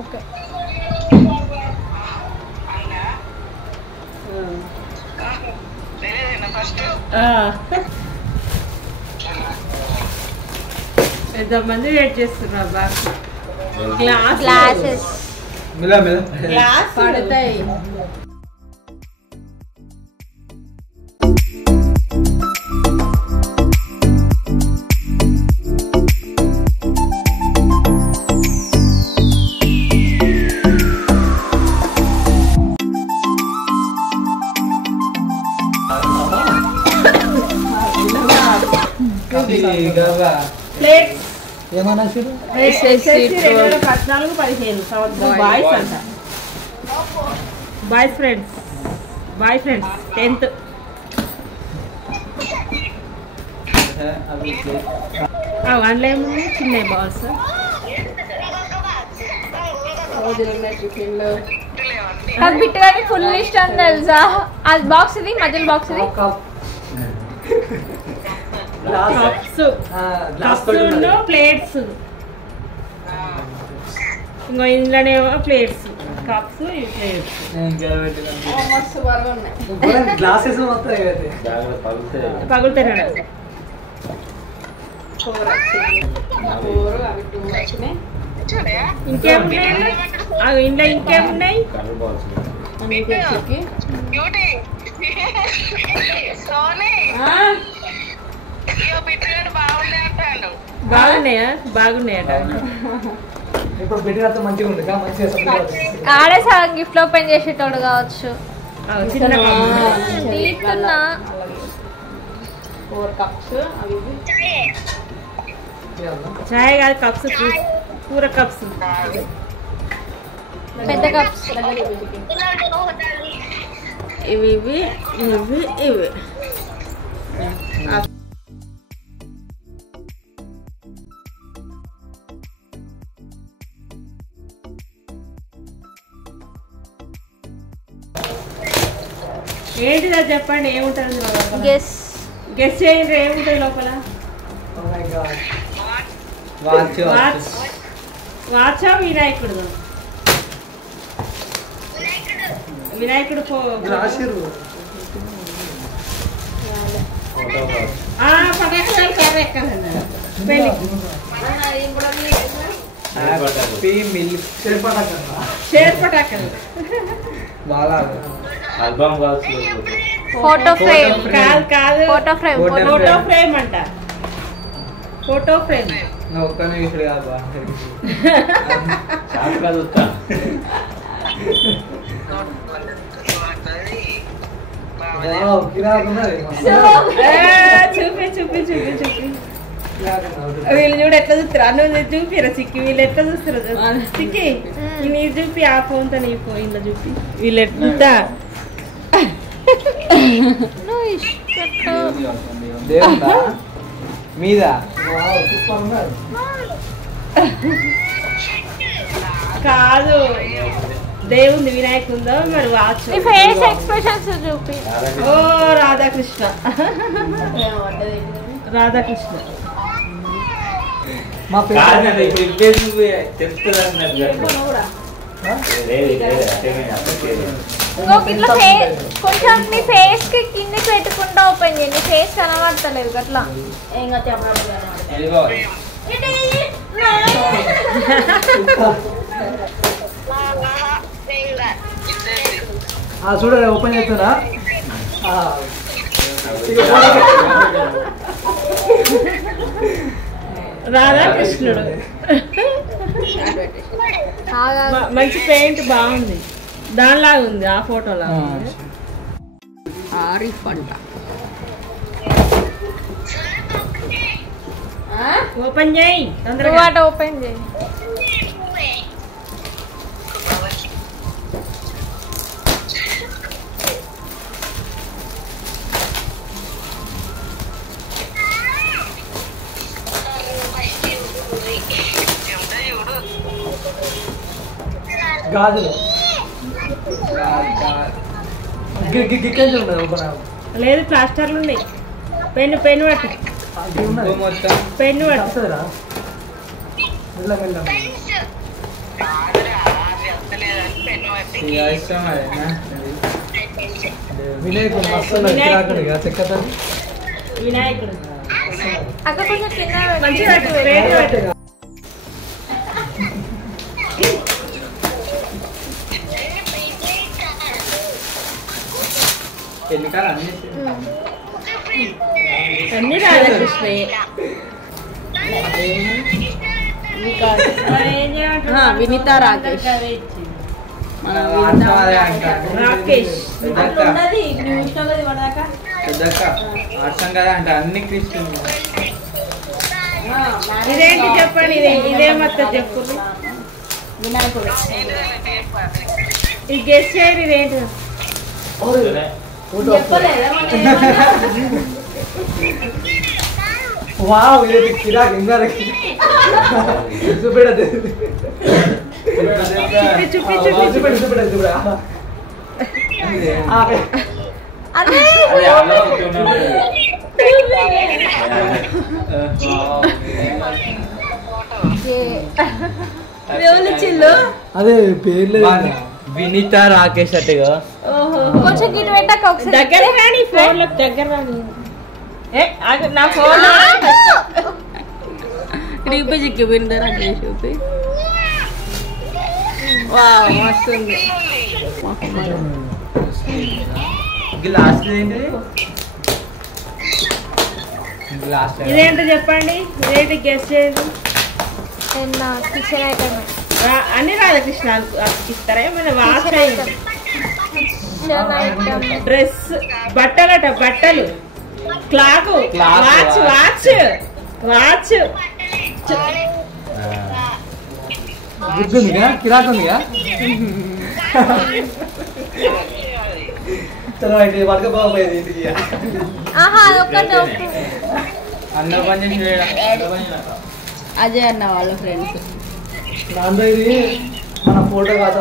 Okay ఎంతమంది wait చేస్తున్నారు బాగా గ్లాసెస్ గ్లాస్ పడతాయి ప్లేట్స్ ఏమన్నా 14-15 సంవత్సరం బాయ్స్ అంట బాయ్ ఫ్రెండ్స్ 10th అందులో ఏమున్నాయి చిన్న బాల్స్ నాకు బిట్టుగానే ఫుల్ ఇష్టం తెలుసా అది బాక్స్ ఇది మధ్యలో బాక్స్ ఇది కప్స్ ప్లేట్స్ ఇంకో ఇందులోనేమో ప్లేట్స్ కప్స్ ప్లేట్స్ మస్తు బాగా ఉన్నాయి గ్లాసెస్ మొత్తం పగులుతాయి ఇంకేమున్నాయి ఇంట్లో ఇంకేమున్నాయి బాగున్నాయట ఇప్పుడు పెట్టినంత మంచిగా ఉంది ఆడే సగం గిఫ్ట్ ఓపెన్ చేసేటోడు కావచ్చు చిన్న తీస్తున్నా 4 కప్స్ చాయ్ కాదు కప్స్ కూర కప్స్ పెద్ద కప్స్ ఇవి ఏంటిదా చెప్పండి ఏముంటుంది గెస్ చేయండి ఏముంటుంది లోపల వాచా వినాయకుడు షేర్పటాకలు ఫోటో ఫ్రేమ్ కాదు ఫోటో ఫ్రేమ్ అంట ఫోటో ఫ్రేమ్ ఒక్కనే ఇక్కడ చూపి వీళ్ళు చూడు ఎట్లా చూస్తారు అన్న చూపిరా సిక్కి వీళ్ళు ఎట్లా చూస్తారు సిక్కి నీరు చూపి ఆ ఫోన్ తో నీ ఫోన్ ఇలా చూపి వీళ్ళు ఎట్లా మీద కాదు దేవుంది వినాయకుందో మరి వాచ్ ఫేస్ ఎక్స్ప్రెషన్స్ చూపి ఓ రాధాకృష్ణ మా కొంచెం నీ ఫేస్ కి కిందకి పెట్టుకుంటా ఓపెన్ చేయండి ఫేస్ కనబడతలేదు అట్లా చూడ ఓపెన్ చేస్తారా రాధాకృష్ణుడు మంచి పెయింట్ బాగుంది దానిలాగా ఉంది ఆ ఫోటోలా ఆరిఫ్ అంట ఓపెన్ చేయి తొందరగా ఓపెన్ చేయి గాజులు లేదు ప్లాస్టర్లు ఉన్నాయి పెన్ను పట్టు పెన్ను పట్టు వినాయకుడు మస్తు వినాయకుడు చెక్కత వినాయకుడు అక్క కొంచెం కింద మంచిగా పెట్టు. అన్ని రాధాకృష్ణయ్య. వినీత రాకేష్ రాకేష్ అన్ని క్రిస్టియన్ ఇదేంటి చెప్పండి. ఇదేమత్త చెప్పు. వినాయకుడు ఇది గెస్ట్ చేయండి. ఇదేంటి వావ్ ఇది కిరాక్ ఇంకా చూపెడదు చూపి అదే పేర్లు వినీత రాకేష్ అట్టుగా కొంచెం గిట్ పెట్టాక ఒకసారి దగ్గర కానీ ఫోన్ లో దగ్గర రాని. నా ఫోన్ రీపే చిక్కిపోయిందా రాకేష్ చూపి. వావ్ మస్తుంది. లాస్ట్ ఏంటి లాస్ట్ ఇదేంటో చెప్పండి. ఇదేంటి గెస్ట్ చేయండి. కిచెన్ ఐటమ్ అన్ని రాధాకృష్ణ అతికిస్తారా? ఏమైనా వాచ్ అయింది. కిచెన్ ఐటమ్ డ్రెస్ బట్టలట బట్టలు క్లాక్ వాచ్ వాచ్ వాచ్ గుర్తుందిగా కిరాక్ ఉందిగా తర్వాత వర్గపోయేది ఇంటికి ఆహా అదొక్కటే ఒక్క అందరూ పని చేసి అజయ్ అన్న వాళ్ళ ఫ్రెండ్స్. దాంతో ఇది మన ఫోటో కాదా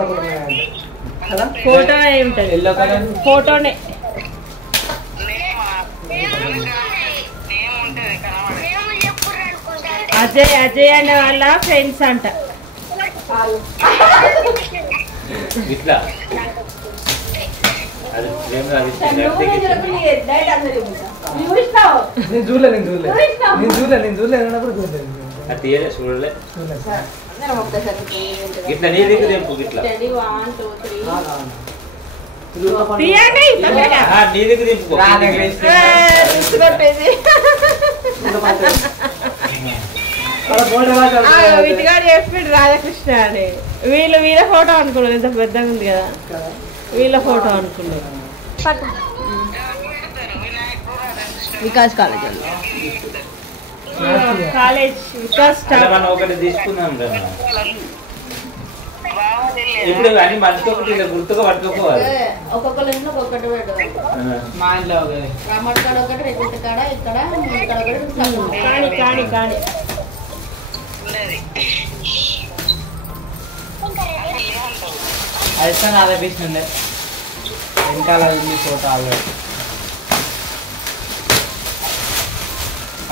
కదా ఫోటో ఏమిటది? ఎల్లో కలర్ ఫోటోనే. అజయ్ అజయ్ అనే వాళ్ళ ఫ్రెండ్స్ అంట. ఇట్లా అది నేను చూడలే అన్నప్పుడు చూడలేదు అది తీయలే చూడలే ఇట్లా నీ దగ్గర తెంపు ఇట్లా తీయండి తొందరగా. నీ దగ్గర తెంపు వీటిగాడు చెప్పాడు రాధాకృష్ణ అని. వీళ్ళ ఫోటో అనుకున్నారు. ఎంత పెద్దగా ఉంది కదా వీళ్ళ ఫోటో అనుకున్నారు. వికాస్ కాలేజ్ కాలేజ్ వికాస్ మనం ఒకటి తీసుకుందాం ఇప్పుడు అని మనకి ఒకటి ఇలా గుర్తుగా పట్టుకోవాలి ఒక్కొక్కరు ఇంట్లో ఒక్కొక్కటి పెడదాం. మా ఇంట్లో రామట్ కాడ ఒకటి రేగుంట కాడ ఇక్కడ ఒకటి కానీ కానీ అది ఆలోపిస్తుండే వెనకాల ఉంది ఫోటో ఆల్రెడీ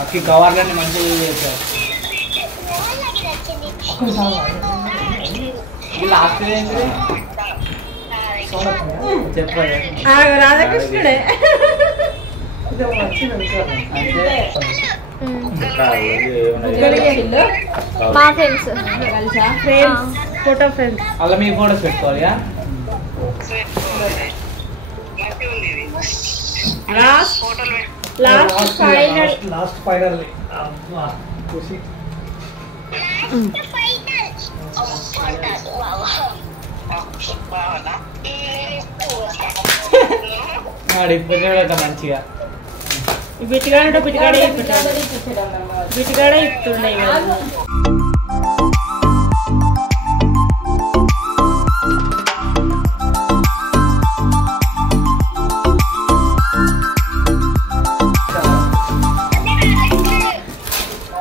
అక్కి కవర్లన్నీ మంచిగా చేశారు. లాస్ట్ ఏంటి చెప్పండి రాధాకృష్ణుడే. మా ఫ్రెండ్స్ ఫ్రెండ్స్ ఫోటో ఫ్రెండ్స్. అలా మీ ఫోటోస్ పెట్టుకోవాలి లాస్ట్ ఫైనల్ మంచిగా బిటిగాడే బిటిగాడే ఇస్తుండే.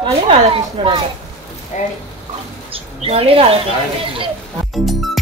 మళ్ళీ రాధాకృష్ణుడు మళ్ళీ రాధాకృష్ణుడు